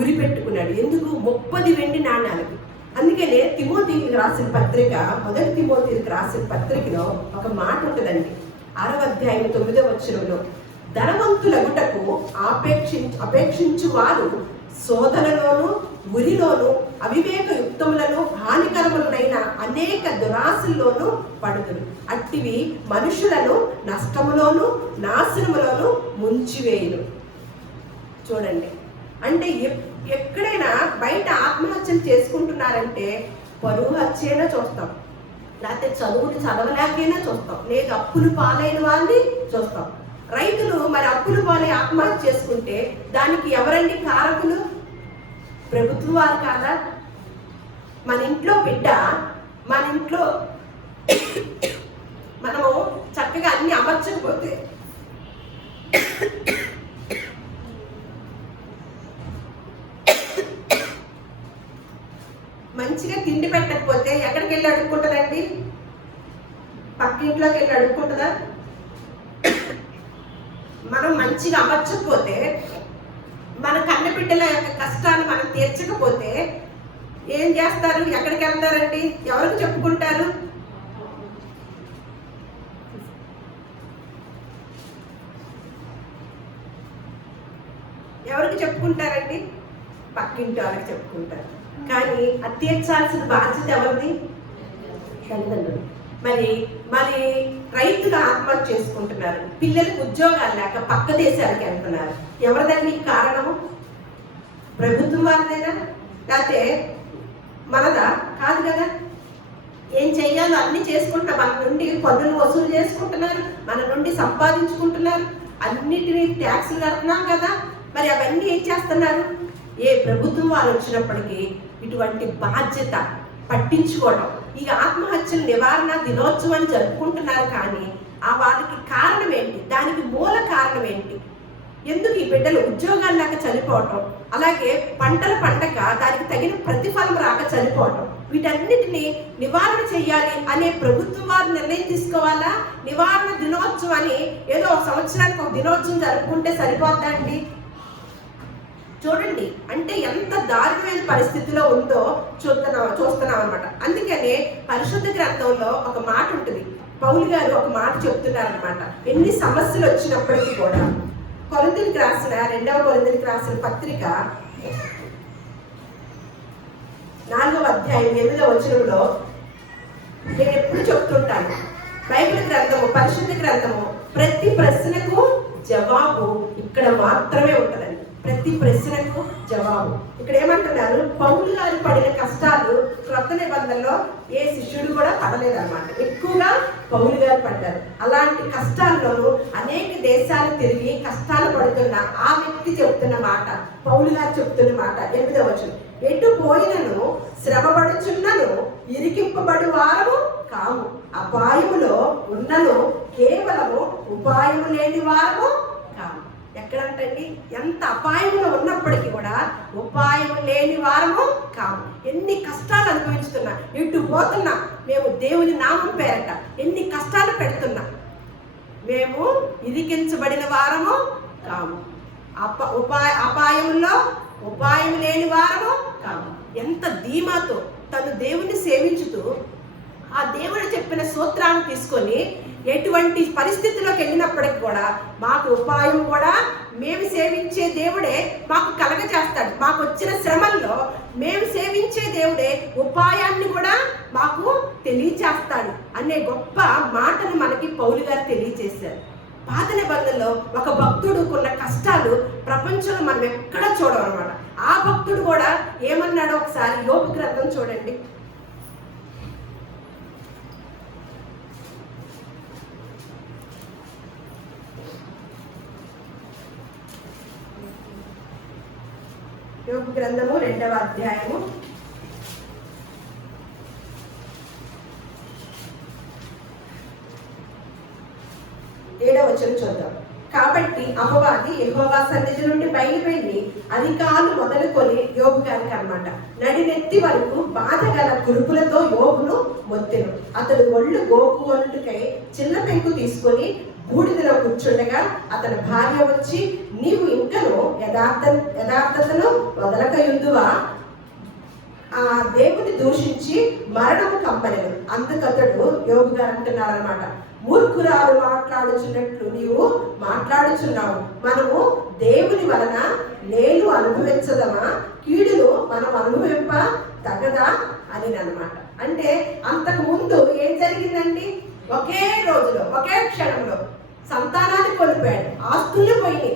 ఉరి పెట్టుకున్నాడు. ఎందుకు? 30 వెండి నాణ్యాలకి. అందుకనే తిమోతికి రాసిన పత్రిక, మొదటి తిమోతికి రాసిన పత్రికలో ఒక మాట ఉంటుందండి. 6వ అధ్యాయం 9వ వచనంలో, ధనవంతులగుటకు అపేక్షించు వారు శోధనలోను, ఉరిలోను, అవివేకయుక్తములను, హానికరములైన అనేక దురాశల్లోనూ పడుదురు. అట్టివి మనుషులను నష్టములోను, నాశనములోను ముంచివేయును. చూడండి, అంటే ఎక్కడైనా బయట ఆత్మహత్యలు చేసుకుంటున్నారంటే పరువు హత్యైనా చూస్తాం, లేకపోతే చదువులు చదవలేకైనా చూస్తాం, లేదా అప్పులు పాలైన వాళ్ళని చూస్తాం. రైతులు మరి అప్పులు పాలై ఆత్మహత్య చేసుకుంటే దానికి ఎవరండి కారకులు? ప్రభుత్వం వారు కాదా? మన ఇంట్లో బిడ్డ, మన ఇంట్లో మనము చక్కగా అన్ని అమర్చకపోతే, మంచిగా తిండి పెట్టకపోతే ఎక్కడికి వెళ్ళి అడుక్కుంటుందండి? పక్కింట్లోకి వెళ్ళి అడుక్కుంటుందా? మనం మంచిగా అమర్చకపోతే, మన కన్నబిడ్డల యొక్క కష్టాలు మనం తీర్చకపోతే ఏం చేస్తారు? ఎక్కడికి వెళ్తారండి? ఎవరికి చెప్పుకుంటారు? ఎవరికి చెప్పుకుంటారండి? పక్కింటి వాళ్ళకి చెప్పుకుంటారు. కానీ అది తీర్చాల్సిన బాధ్యత ఎవరిది? తల్లిదండ్రులు. మరి మరి రైతులు ఆత్మహత్య చేసుకుంటున్నారు, పిల్లలకు ఉద్యోగాలు లేక పక్క దేశాలకు వెళ్తున్నారు. ఎవరిదండి కారణము? ప్రభుత్వం వారిదేనా? లేకపోతే మనదా? కాదు కదా. ఏం చెయ్యాలో అన్ని చేసుకుంటున్నా, మన నుండి పన్నులు వసూలు చేసుకుంటున్నారు, మన నుండి సంపాదించుకుంటున్నారు, అన్నిటినీ ట్యాక్సులు కడుతున్నాం కదా. మరి అవన్నీ ఏం చేస్తున్నారు? ఏ ప్రభుత్వం వారు వచ్చినప్పటికీ ఇటువంటి బాధ్యత పట్టించుకోవడం. ఈ ఆత్మహత్యల నివారణ దినోత్సవాన్ని జరుపుకుంటున్నారు, కానీ ఆ వారికి కారణం ఏంటి? దానికి మూల కారణం ఏంటి? ఎందుకు ఈ బిడ్డలు ఉద్యోగాలు లేక చనిపోవటం, అలాగే పంటలు పండక దానికి తగిన ప్రతిఫలం రాక చనిపోవటం, వీటన్నిటిని నివారణ చెయ్యాలి అనే ప్రభుత్వం వారు నిర్ణయం తీసుకోవాలా? నివారణ దినోత్సవాన్ని ఏదో ఒక సంవత్సరానికి ఒక దినోత్సవం జరుపుకుంటే సరిపోద్దా అండి? చూడండి, అంటే ఎంత దారుణమైన పరిస్థితిలో ఉందో చూస్తున్నాం అనమాట. అందుకనే పరిశుద్ధ గ్రంథంలో ఒక మాట ఉంటుంది. పౌలు గారు ఒక మాట చెప్తున్నారనమాట. ఎన్ని సమస్యలు వచ్చినప్పటికీ కూడా కొరింథీయులకు రాసిన 2వ కొరింథీయులకు రాసిన పత్రిక 4వ అధ్యాయం 8వ వచనంలో, నేను ఎప్పుడు చెప్తుంటాను, బైబిల్ గ్రంథము, పరిశుద్ధ గ్రంథము ప్రతి ప్రశ్నకు జవాబు ఇక్కడ మాత్రమే ఉంటుందండి. ప్రతి ప్రశ్నకు జవాబు. ఇక్కడ ఏమంటున్నారు? పౌలు గారు పడిన కష్టాలు క్రొత్త నిబంధనలో ఏ శిష్యుడు కూడా పడలేదన్నమాట. ఎక్కువగా పౌలు గారు పడ్డారు. అలాంటి కష్టాల్లోనూ అనేక దేశాలు తిరిగి కష్టాలు పడుతున్న ఆ వ్యక్తి చెప్తున్న మాట, పౌలు గారు చెప్తున్న మాట 8వ వచనం, ఎటు పోయినను శ్రమపడుచున్నను ఇరికింపబడి వారము కాము, అపాయములో ఉన్నను కేవలము ఉపాయము లేని వారము కాము. ఎక్కడంటండి? ఎంత అపాయంలో ఉన్నప్పటికీ కూడా ఉపాయం లేని వారము కాము. ఎన్ని కష్టాలు అనుభవిస్తున్నా, ఇటు పోతున్నా, మేము దేవుని నామం పేరట ఎన్ని కష్టాలు పెడుతున్నా, మేము ఇరికించబడిన వారము కాము, అపాయంలో ఉపాయం లేని వారము కాము. ఎంత ధీమాతో తను దేవుని సేవించుతూ ఆ దేవుడు చెప్పిన సూత్రాన్ని తీసుకొని ఎటువంటి పరిస్థితుల్లోకి వెళ్ళినప్పటికీ కూడా మాకు ఉపాయం కూడా మేము సేవించే దేవుడే మాకు కలగజేస్తాడు. మాకు వచ్చిన శ్రమల్లో మేము సేవించే దేవుడే ఉపాయాన్ని కూడా మాకు తెలియచేస్తాడు అనే గొప్ప మాటను మనకి పౌలు గారు తెలియజేశారు. పాత నిబంధనలో ఒక భక్తుడుకున్న కష్టాలు ప్రపంచంలో మనం ఎక్కడ చూడమన్నమాట. ఆ భక్తుడు కూడా ఏమన్నాడో ఒకసారి యోబు గ్రంథం చూడండి. యోబు గ్రంథము 2వ అధ్యాయము 10వ కాబట్టి అపవాది యెహోవా సన్నిధి నుండి బయలువెళ్ళి అధికాలు మొదలుకొని యోబు గారికి అన్నమాట నడినెత్తి వరకు బాధ గల కురుపులతో యోబును మొత్తెను. అతడు ఒళ్ళు గోకు వండుకై చిన్న పెంకు తీసుకొని బూడిదలో కూర్చుండగా అతని భార్య వచ్చి, నీవు ఇంకను యథార్థతను వదలకయుందువా? ఆ దేవుని దూషించి మరణము కమ్మనెను. అందుకతడు యోబు గారు అంటున్నారన్నమాట, మూర్ఖురాలు మాట్లాడుచున్నట్లు నీవు మాట్లాడుచున్నావు. మనము దేవుని వలన మేలు అనుభవించదమా, కీడును మనం అనుభవింప తగదా అని అన్నమాట. అంటే అంతకు ముందు ఏం జరిగిందండి? ఒకే రోజులో ఒకే క్షణంలో సంతానాన్ని కోల్పోయాడు, ఆస్తులు పోయినాయి.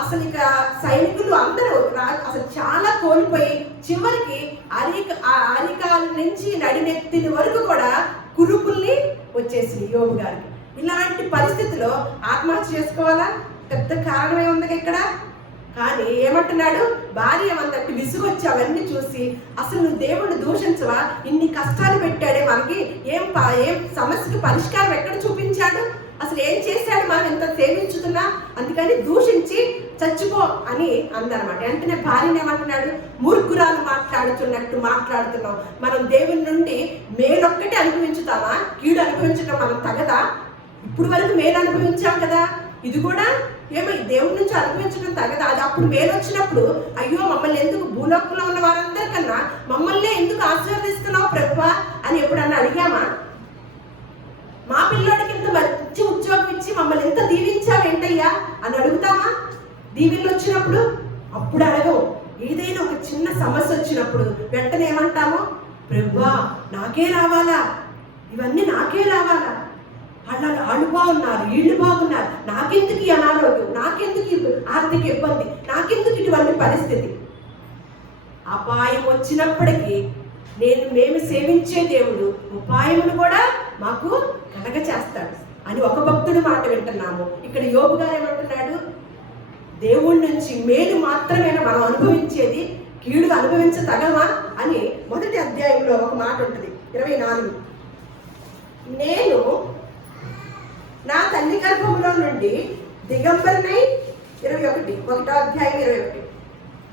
అసలు ఇక సైనికులు అందరూ అసలు చాలా కోల్పోయి చివరికి అరికాల నుంచి నడినెత్తిన వరకు కూడా కురుపుల్ని వచ్చేసింది యోబు గారికి. ఇలాంటి పరిస్థితిలో ఆత్మహత్య చేసుకోవాలా? పెద్ద కారణమే ఉంది ఇక్కడ. కానీ ఏమంటున్నాడు? భార్య ఏమందంటే విసుగొచ్చి అవన్నీ చూసి, అసలు నువ్వు దేవుడిని దూషించవా? ఇన్ని కష్టాలు పెట్టాడే మనకి, ఏం సమస్యకి పరిష్కారం ఎక్కడ చూపించాడు? అసలు ఏం చేశాడు? మనం ఎంత సేవించుతున్నా, అందుకని దూషించి చచ్చిపో అని అందనమాట. వెంటనే భార్యను ఏమంటున్నాడు? మూర్ఖురాలు మాట్లాడుతున్నట్టు మాట్లాడుతున్నాం. మనం దేవుని నుండి మేలొక్కటి అనుభవించుతామా? కీడు అనుభవించడం మనం తగదా? ఇప్పుడు వరకు మేలు అనుభవించాం కదా, ఇది కూడా ఏమో దేవుడి నుంచి అనుభవించడం తగదా? అది అప్పుడు మేలు వచ్చినప్పుడు అయ్యో మమ్మల్ని ఎందుకు, భూలోకంలో ఉన్న వారందరికన్నా మమ్మల్ని ఎందుకు ఆశీర్వదిస్తున్నావు ప్రభువా అని ఎప్పుడన్నా అడిగామా? మా పిల్లోడికి ఇంత మంచి ఉద్యోగం ఇచ్చి మమ్మల్ని ఎంత దీవించావు ఏంటయ్యా అని అడుగుతామా? దీవెనలు వచ్చినప్పుడు అప్పుడు అడగవు. ఏదైనా ఒక చిన్న సమస్య వచ్చినప్పుడు వెంటనే ఏమంటాము? ప్రభువా నాకే రావాలా, ఇవన్నీ నాకే రావాలా, వాళ్ళు బాగున్నారు, వీళ్ళు బాగున్నారు, నాకెందుకు ఈ అనారోగ్యం, నాకెందుకు ఆర్థిక ఇబ్బంది, నాకెందుకు ఇటువంటి పరిస్థితి? అపాయం వచ్చినప్పటికీ మేము సేవించే దేవుడు ఉపాయమును కూడా మాకు కలగ చేస్తాడు అని ఒక భక్తుడు మాట వింటున్నాము. ఇక్కడ యోబు గారు ఏమంటున్నాడు? దేవుడి నుంచి మేలు మాత్రమే మనం అనుభవించేది, కీడు అనుభవించతగమా అని మొదటి అధ్యాయంలో ఒక మాట ఉంటుంది, 24. నేను నా తల్లి గర్భంలో నుండి దిగంబరనై, 21 ఒకటో అధ్యాయం 21,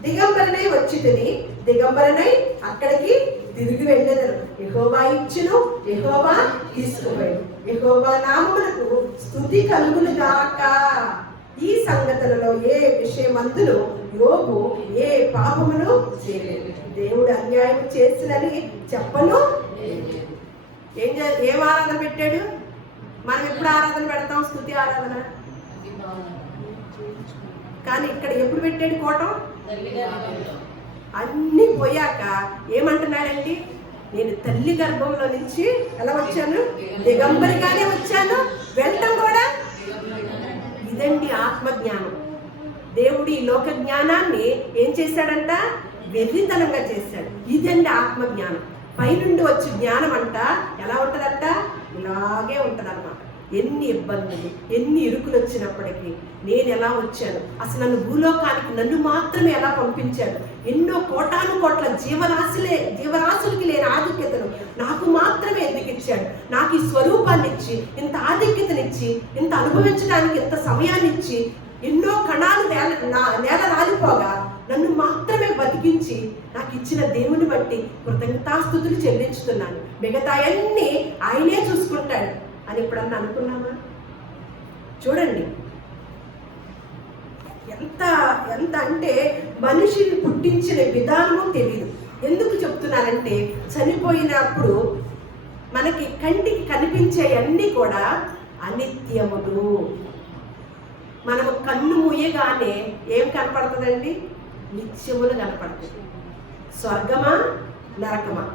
దిగంబరనై వచ్చి తిని దిగంబరనై అక్కడికి తిరిగి వెళ్ళేదను. యెహోవా ఇచ్చును, యెహోవా తీసుకుపోయాడు, యెహోవా నామమునకు స్తుతి కలుగును గాక. ఈ సంగతులలో ఏ విషయమందును యోబు ఏ పాపమును చేయలేదు, దేవుడు అన్యాయం చేసినని చెప్పను. ఏం ఆరాధన పెట్టాడు? మనం ఎప్పుడు ఆరాధన పెడతాం? స్తుతి ఆరాధన. కానీ ఇక్కడ ఎప్పుడు పెట్టాడు కోటం? అన్ని పోయాక ఏమంటున్నాడండి? నేను తల్లి గర్భంలో నుంచి ఎలా వచ్చాను? దిగంబరిగానే వచ్చాను, వెళ్ళటం కూడా. ఇదండి ఆత్మజ్ఞానం. దేవుడు ఈ లోక జ్ఞానాన్ని ఏం చేశాడంట? వెర్రితనంగా చేశాడు. ఇదండి ఆత్మజ్ఞానం. పైనుండి వచ్చే జ్ఞానం అంట ఎలా ఉంటుందంట? ఇలాగే ఉంటుందన్నమాట. ఎన్ని ఇబ్బందులు, ఎన్ని ఇరుకులు వచ్చినప్పటికీ నేను ఎలా వచ్చాను, అసలు నన్ను భూలోకానికి నన్ను మాత్రమే ఎలా పంపించాడు, ఎన్నో కోటాను కోట్ల జీవరాశులకి లేని ఆధిక్యతను నాకు మాత్రమే ఎందుకు ఇచ్చాడు, నాకు ఈ స్వరూపాన్ని ఇచ్చి, ఇంత ఆధిక్యతనిచ్చి, ఇంత అనుభవించడానికి ఇంత సమయాన్ని ఇచ్చి, ఎన్నో కణాలు నేల రాలిపోగా నన్ను మాత్రమే బతికించి నాకు ఇచ్చిన దేవుని బట్టి కృతజ్ఞతాస్తుతులు చెల్లించుతున్నాను, మిగతా అన్ని ఆయనే చూసుకుంటాడు అని ఎప్పుడన్నా అనుకున్నామా? చూడండి ఎంత ఎంత అంటే మనిషిని పుట్టించిన విధానము తెలియదు. ఎందుకు చెప్తున్నానంటే చనిపోయినప్పుడు మనకి కంటికి కనిపించే అన్నీ కూడా అనిత్యములు. మనము కన్ను మూయగానే ఏం కనపడుతుందండి? నిత్యములు కనపడుతుంది. స్వర్గమా నరకమా?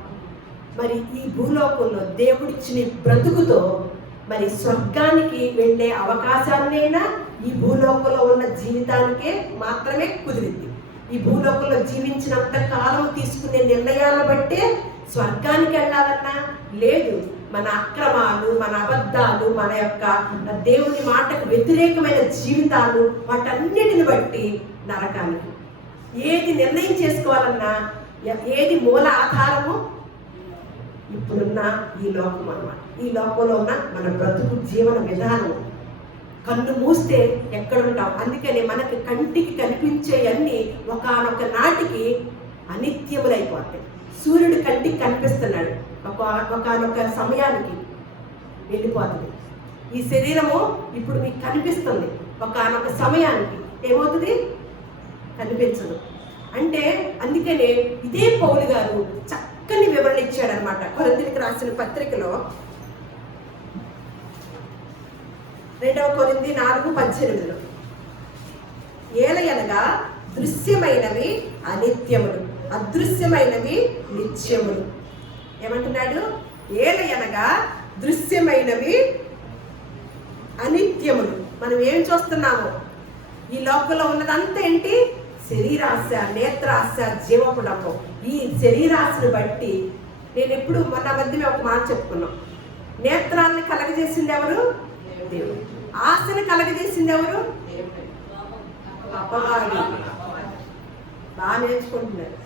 మరి ఈ భూలోకంలో దేవుడిచ్చిన బ్రతుకుతో మరి స్వర్గానికి వెళ్ళే అవకాశాన్నైనా ఈ భూలోకంలో ఉన్న జీవితానికే మాత్రమే కుదిరింది. ఈ భూలోకంలో జీవించినంత కాలం తీసుకునే నిర్ణయాలను బట్టే స్వర్గానికి వెళ్ళాలన్నా లేదు. మన అక్రమాలు, మన అబద్ధాలు, మన యొక్క దేవుని మాటకు వ్యతిరేకమైన జీవితాలు, వాటన్నిటిని బట్టి నరకానికి. ఏది నిర్ణయం చేసుకోవాలన్నా ఏది మూల ఆధారము? ఇప్పుడున్న ఈ లోకం అన్నమాట. ఈ లోకంలో ఉన్న మన బ్రతుకు జీవన విధానం. కన్ను మూస్తే ఎక్కడుంటాం. అందుకని మనకి కంటికి కనిపించే అన్ని ఒకానొక నాటికి అనిత్యములైపోతాయి. సూర్యుడు కంటికి కనిపిస్తున్నాడు, ఒకానొక సమయానికి వెళ్ళిపోతుంది. ఈ శరీరము ఇప్పుడు మీకు కనిపిస్తుంది, ఒకానొక సమయానికి ఏమవుతుంది, కనిపించదు. అంటే అందుకనే ఇదే పౌలు గారు చక్కని వివరణ ఇచ్చాడనమాట కొరింథీయులకు రాసిన పత్రికలో 2 కొరింథీ 4:18. ఏలయనగా దృశ్యమైనవి అనిత్యములు, అదృశ్యమైనవి నిత్యములు. ఏమంటున్నాడు? ఏలయనగా దృశ్యమైనవి అనిత్యములు. మనం ఏం చూస్తున్నాము? ఈ లోకంలో ఉన్నదంతా ఏంటి? శరీరాశ, నేత్రాశ, జీవపు డబ్బం. ఈ శరీరాశను బట్టి నేను ఎప్పుడు మన మధ్యమే ఒక మాట చెప్పుకున్నాం. నేత్రాన్ని కలగజేసింది ఎవరు? దేవుడు. ఆశను కలగజేసింది ఎవరు? అపవాది. బాగా నేర్చుకుంటున్నారు.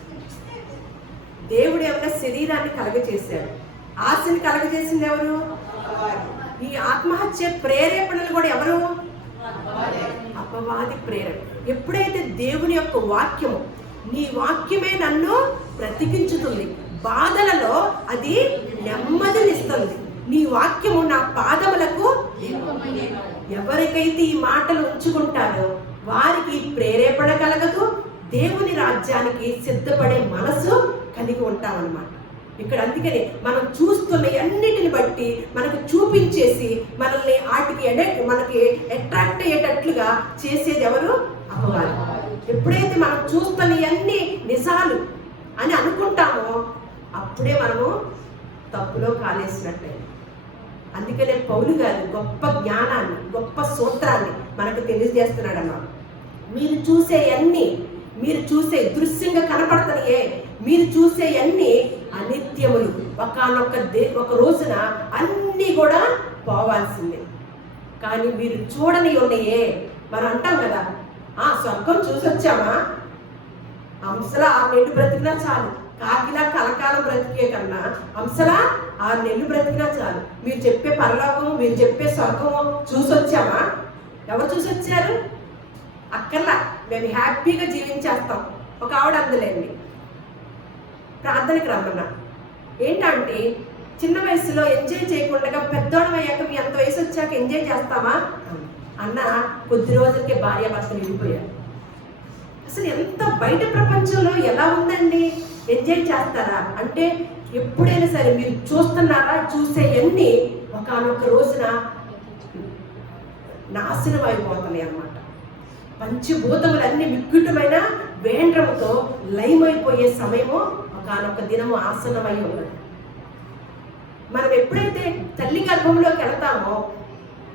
దేవుడు ఎవరైనా శరీరాన్ని కలగజేశాడు, ఆశని కలగజేసింది ఎవరు? ఈ ఆత్మహత్య ప్రేరేపణలు కూడా ఎవరు? అపవాది ప్రేరణ. ఎప్పుడైతే దేవుని యొక్క వాక్యము, నీ వాక్యమే నన్ను బ్రతికించుతుంది, బాధలలో అది నెమ్మదినిస్తుంది, నీ వాక్యము నా పాదములకు. ఎవరికైతే ఈ మాటలు ఉంచుకుంటారో వారికి ప్రేరేపణ కలగదు, దేవుని రాజ్యానికి సిద్ధపడే మనసు కలిగి ఉంటామన్నమాట. ఇక్కడ అందుకని మనం చూస్తున్న అన్నిటిని బట్టి మనకు చూపించేసి మనల్ని మనకి అట్రాక్ట్ అయ్యేటట్లుగా చేసేది ఎవరు? అపవాది. ఎప్పుడైతే మనం చూస్తున్న అన్ని నిజాలు అని అనుకుంటామో అప్పుడే మనము తప్పులో కాలేసినట్లే. అందుకనే పౌలు గారు గొప్ప జ్ఞానాన్ని, గొప్ప సూత్రాన్ని మనకు తెలియజేస్తున్నాడు అన్నమాట. మీరు చూసే దృశ్యంగా కనపడుతున్నాయే, మీరు చూసే అన్ని అనిత్యములు. ఒక రోజున అన్నీ కూడా పోవాల్సిందే. కానీ మీరు చూడని ఉన్నాయే. మనం అంటాం కదా, స్వర్గం చూసొచ్చామా, హంసలా 6 నెలలు బ్రతికినా చాలు, కాకిలా కలకాలం బ్రతికే కన్నా హంసలా 6 నెలలు బ్రతికినా చాలు. మీరు చెప్పే పరలోకము, మీరు చెప్పే స్వర్గము చూసొచ్చామా? ఎవరు చూసొచ్చారు? అక్కర్లా, మేము హ్యాపీగా జీవించేస్తాం. ఒక ఆవిడ అందులేండి, ప్రార్థనకి రమ్మన్నా. ఏంటంటే చిన్న వయసులో ఎంజాయ్ చేయకుండా పెద్దోళ్ళం అయ్యాక మీ అంత వయసు వచ్చాక ఎంజాయ్ చేస్తామా అన్న కొద్ది రోజులకే భార్య భర్తలు వెళ్ళిపోయారు. అసలు ఎంత బయట ప్రపంచంలో ఎలా ఉందండి? ఎంజాయ్ చేస్తారా అంటే ఎప్పుడైనా సరే మీరు చూస్తున్నారా? చూసేవన్నీ ఒకానొక రోజున నాశనం అయిపోతున్నాయి అన్నమాట. పంచభూతములన్నీ వికృతమైన వేంద్రముతో లయమైపోయే సమయము ఒకానొక దినము ఆసన్నమై ఉన్నది. మనం ఎప్పుడైతే తల్లి గర్భంలోకి వెళతామో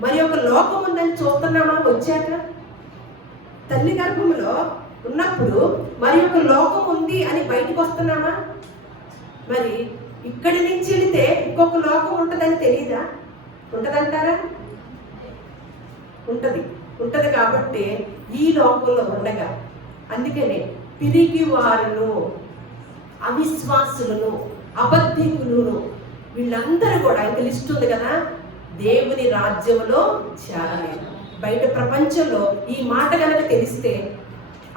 మరి ఒక లోకం ఉందని చూస్తున్నామా? వచ్చాక తల్లి గర్భంలో ఉన్నప్పుడు మరి ఒక లోకం ఉంది అని బయటకు వస్తున్నామా? మరి ఇక్కడి నుంచి వెళితే ఇంకొక లోకం ఉంటుందని తెలీదా? ఉంటదంటారా? ఉంటది కాబట్టి ఈ లోకంలో ఉండగా, అందుకనే పిరికి వారును, అవిశ్వాసులను, అబద్ధికులను, వీళ్ళందరూ కూడా ఇంకా లిస్ట్ ఉంది కదా, దేవుని రాజ్యంలో చేరలేదు. బయట ప్రపంచంలో ఈ మాట కనుక తెలిస్తే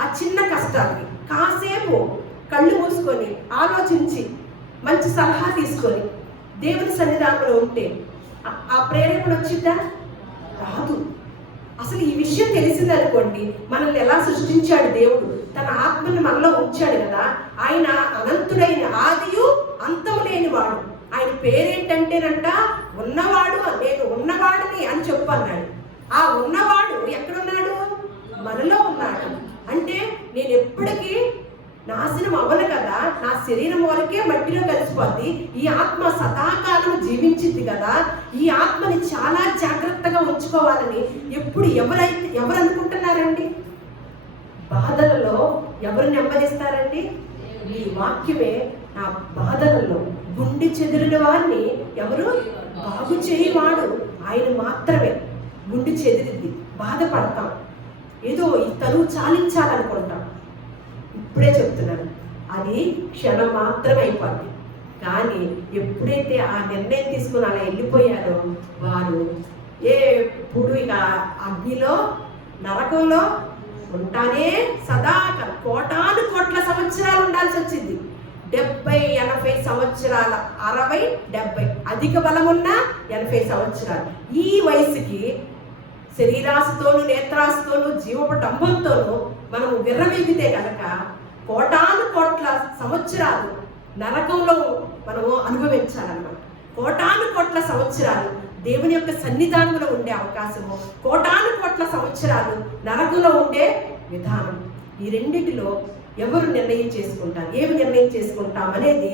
ఆ చిన్న కష్టానికి కాసేపు కళ్ళు మూసుకొని ఆలోచించి మంచి సలహా తీసుకొని దేవుని సన్నిధానంలో ఉంటే ఆ ప్రేరేపణ వచ్చిందా? రాదు. అసలు ఈ విషయం తెలిసింది అనుకోండి, మనల్ని ఎలా సృష్టించాడు దేవుడు, తన ఆత్మని మనలో ఉంచాడు కదా. ఆయన అనంతుడైన, ఆదియు అంతము లేనివాడు. ఆయన పేరేంటంటేనంట ఉన్నవాడు, నేను ఉన్నవాడిని అని చెప్పన్నాడు. ఆ ఉన్నవాడు ఎక్కడున్నాడు? మనలో ఉన్నాడు. అంటే నేను ఎప్పటికీ నాశనం అవ్వను కదా, నా శరీరం వరకే మట్టిలో కలిసిపోద్ది, ఈ ఆత్మ సదాకాలం జీవించింది కదా, ఈ ఆత్మని చాలా జాగ్రత్తగా ఉంచుకోవాలని ఎవరు అనుకుంటున్నారండి? బాధలలో ఎవరు నెమ్మదిస్తారండి? ఈ వాక్యమే నా బాధలలో గుండె చెదిరిన వారిని ఎవరు బాగు చేయవాడు ఆయన మాత్రమే. గుండె చెదిరింది, బాధపడతాం, ఏదో ఈ తరువు చాలించాలనుకుంటాం. ఇప్పుడే చెప్తున్నాను, అది క్షణం మాత్రమే అయిపోద్ది. కానీ ఎప్పుడైతే ఆ నిర్ణయం తీసుకుని అలా వెళ్ళిపోయారో వారు ఎప్పుడు ఇక అగ్నిలో నరకంలో ఉంటానే సదాకాలం కోటాను కోట్ల సంవత్సరాలు ఉండాల్సి వచ్చింది. 70-80 సంవత్సరాల 60-70 అధిక బలం ఉన్న 80 సంవత్సరాలు. ఈ వయసుకి శరీరాశతోనూ నేత్రాశతోనూ జీవపు డంబంతోనూ మనము విర్రవీగితే కనుక కోటాను కోట్ల సంవత్సరాలు నరకంలో మనము అనుభవించాలన్నమాట. కోటాను కోట్ల సంవత్సరాలు దేవుని యొక్క సన్నిధానంలో ఉండే అవకాశము, కోటాను కోట్ల సంవత్సరాలు నరకంలో ఉండే విధానం. ఈ రెండిటిలో ఎవరు నిర్ణయం చేసుకుంటారు, ఏమి నిర్ణయం చేసుకుంటాం అనేది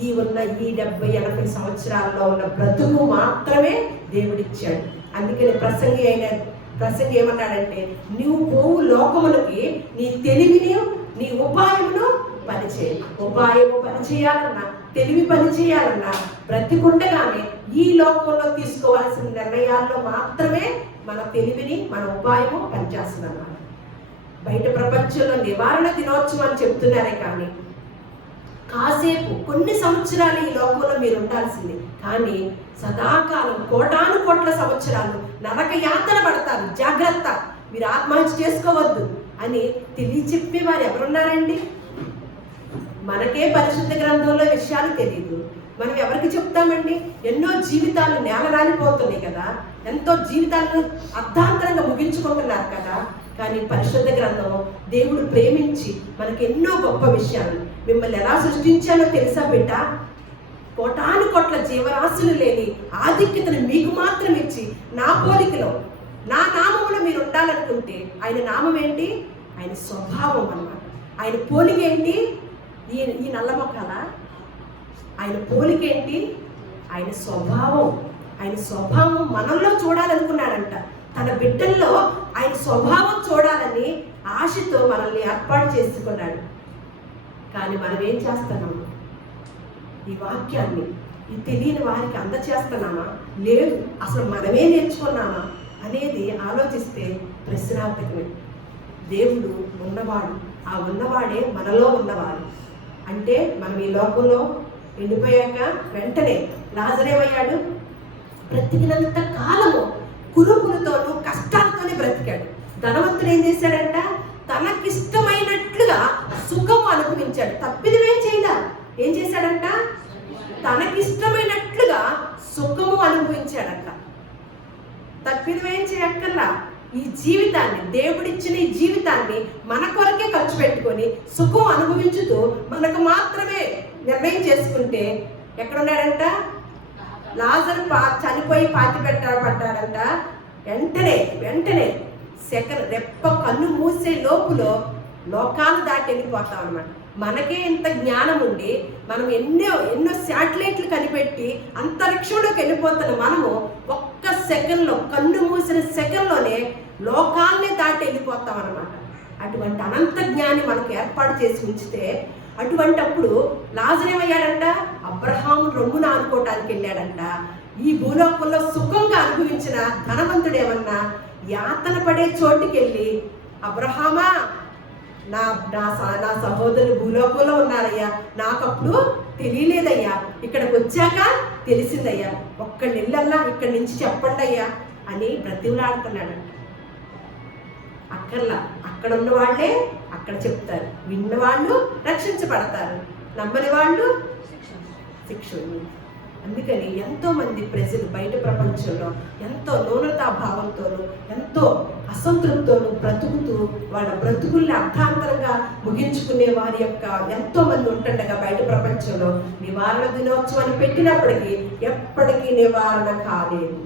ఈ 70-80 సంవత్సరాల్లో ఉన్న బ్రతుకు మాత్రమే దేవుడిచ్చాడు. అందుకని ప్రసంగి ఏమన్నాడంటే, నువ్వు పోవు లోకములకి నీ తెలివిని నీ ఉపాయమును పనిచేయి. ఉపాయము పనిచేయాలన్నా, తెలివి పనిచేయాలన్నా బ్రతికుండగానే ఈ లోకంలో తీసుకోవాల్సిన నిర్ణయాల్లో మాత్రమే మన తెలివిని మన ఉపాయము పనిచేస్తుందన్నమాట. బయట ప్రపంచంలో నివారణ దినోత్సవం అని చెప్తున్నారే కానీ కాసేపు కొన్ని సంవత్సరాలు ఈ లోకంలో మీరు ఉండాల్సింది. కానీ సదాకాలం కోటాను కోట్ల సంవత్సరాలు నరక యాతన పడతారు. జాగ్రత్త, మీరు ఆత్మహత్య చేసుకోవద్దు అని తెలియచెప్పే వారు ఎవరున్నారండి? మనకే పరిశుద్ధ గ్రంథంలో విషయాలు తెలియదు, మనం ఎవరికి చెప్తామండి? ఎన్నో జీవితాలు నేల రాలిపోతున్నాయి కదా, ఎంతో జీవితాలను అర్థాంతరంగా ముగించుకుంటున్నారు కదా. కానీ పరిశుద్ధ గ్రంథం దేవుడు ప్రేమించి మనకి ఎన్నో గొప్ప విషయాలు, మిమ్మల్ని ఎలా సృష్టించాలో తెలుసా బిడ్డ? కోటాను కోట్ల జీవరాశులు లేని ఆధిక్యతను మీకు మాత్రం ఇచ్చి నా పోలికలో నా నామములో మీరు ఉండాలనుకుంటే, ఆయన నామం ఏంటి? ఆయన స్వభావం అన్నమాట. ఆయన పోలిక ఏంటి? ఈ నల్ల మొక్కల ఆయన పోలిక ఏంటి? ఆయన స్వభావం. ఆయన స్వభావం మనల్లో చూడాలనుకున్నాడంట. తన బిడ్డల్లో ఆయన స్వభావం చూడాలని ఆశతో మనల్ని ఏర్పాటు చేసుకున్నాడు. కానీ మనం ఏం చేస్తున్నాము? ఈ వాక్యాన్ని ఈ తెలియని వారికి అందచేస్తున్నామా? లేదు, అసలు మనమే నేర్చుకున్నామా అనేది ఆలోచిస్తే ప్రశ్నార్థకమే. దేవుడు ఉన్నవాడు, ఆ ఉన్నవాడే మనలో ఉన్నవాడు. అంటే మనం ఈ లోకంలో ఎండిపోయాక వెంటనే లాజరేమయ్యాడు? బ్రతికినంత కాలము కురుపులతోనూ కష్టాలతోనే బ్రతికాడు. ధనవంతుడు ఏం చేశాడంట? తనకిష్టమైనట్లుగా సుఖము అనుభవించాడు. తప్పిదమేం చేయడా? ఏం చేశాడంట? తనకిష్టమైనట్లుగా సుఖము అనుభవించాడంట. తప్పిదమేం చేయక్కర్లా. ఈ జీవితాన్ని, దేవుడిచ్చిన ఈ జీవితాన్ని మన కొరకే ఖర్చు పెట్టుకొని సుఖం అనుభవించుతూ మనకు మాత్రమే నిర్ణయం చేసుకుంటే ఎక్కడున్నాడంట? లాజరు చనిపోయి పాతి పడ్డాడంట. వెంటనే సెకండ్ రెప్ప కన్ను మూసే లోపులో లోకాలు దాటి వెళ్ళిపోతాం అన్నమాట. మనకే ఇంత జ్ఞానం ఉండి మనం ఎన్నో శాటిలైట్లు కనిపెట్టి అంతరిక్షంలోకి వెళ్ళిపోతున్న మనము ఒక్క సెకండ్లో, కన్ను మూసిన సెకండ్లోనే లోకాలనే దాటి వెళ్ళిపోతాం అన్నమాట. అటువంటి అనంత జ్ఞాని మనకు ఏర్పాటు చేసి ఉంచితే, అటువంటప్పుడు లాజరేమయ్యాడంట? అబ్రహాము రొమ్మున అనుకోవటానికి వెళ్ళాడంట. ఈ భూలోకంలో సుఖంగా అనుభవించిన ధనవంతుడేమన్నా యాతన పడే చోటుకి వెళ్ళి, అబ్రహామా, నా సహోదరులు భూలోకంలో ఉన్నారయ్యా, నాకప్పుడు తెలియలేదయ్యా, ఇక్కడికి వచ్చాక తెలిసిందయ్యా, ఒక్క నెలల్లా ఇక్కడి నుంచి చెప్పండి అయ్యా అని బ్రతిమలాడుతున్నాడంట. అక్కర్లా, అక్కడ ఉన్న వాళ్ళే అక్కడ చెప్తారు, విన్నవాళ్ళు రక్షించబడతారు, నమ్మని వాళ్ళు శిక్ష. అందుకని ఎంతో మంది ప్రజలు బయట ప్రపంచంలో ఎంతో న్యూనతాభావంతోనూ ఎంతో అసంతృప్తితోనూ బ్రతుకుతూ వాళ్ళ బ్రతుకుల్ని అర్థాంతరంగా ముగించుకునే వారి యొక్క ఎంతో మంది ఉంటుండగా బయట ప్రపంచంలో నివారణ దినోత్సవాన్ని పెట్టినప్పటికీ ఎప్పటికీ నివారణ కాలేదు.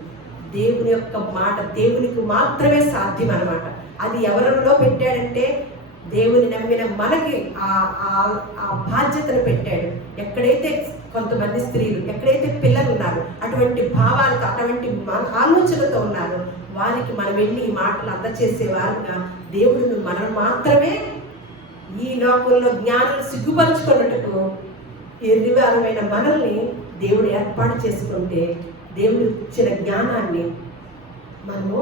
దేవుని యొక్క మాట దేవునికి మాత్రమే సాధ్యం అన్నమాట. అది ఎవరిలో పెట్టాడంటే దేవుని నమ్మిన మనకి ఆ బాధ్యతను పెట్టాడు. ఎక్కడైతే కొంతమంది స్త్రీలు, ఎక్కడైతే పిల్లలు ఉన్నారు, అటువంటి భావాలతో, అటువంటి ఆలోచనతో ఉన్నారు, వారికి మనం వెళ్ళి ఈ మాటలు అందచేసే వారుగా దేవుడు మనం మాత్రమే ఈ లోకంలో జ్ఞానం సిగ్గుపరుచుకున్నట్టుకు ఎర్రివారమైన మనల్ని దేవుడు ఏర్పాటు చేసుకుంటే, దేవుడు ఇచ్చిన జ్ఞానాన్ని మనము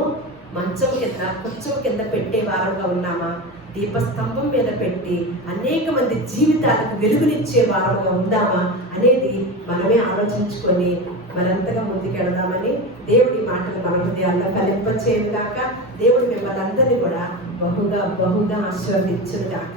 మంచం కింద, కొంచెం కింద పెట్టే వారంగా ఉన్నామా? దీపస్తంభం మీద పెట్టి అనేక మంది జీవితాలకు వెలుగునిచ్చే వారంగా ఉందామా అనేది మనమే ఆలోచించుకొని మరింతగా ముందుకెళదామని దేవుడి మాటలు మన హృదయాల్లో ఫలింపచేయను గాక. దేవుడు మిమ్మల్ని అందరినీ కూడా బహుగా ఆశీర్వదించును గాక.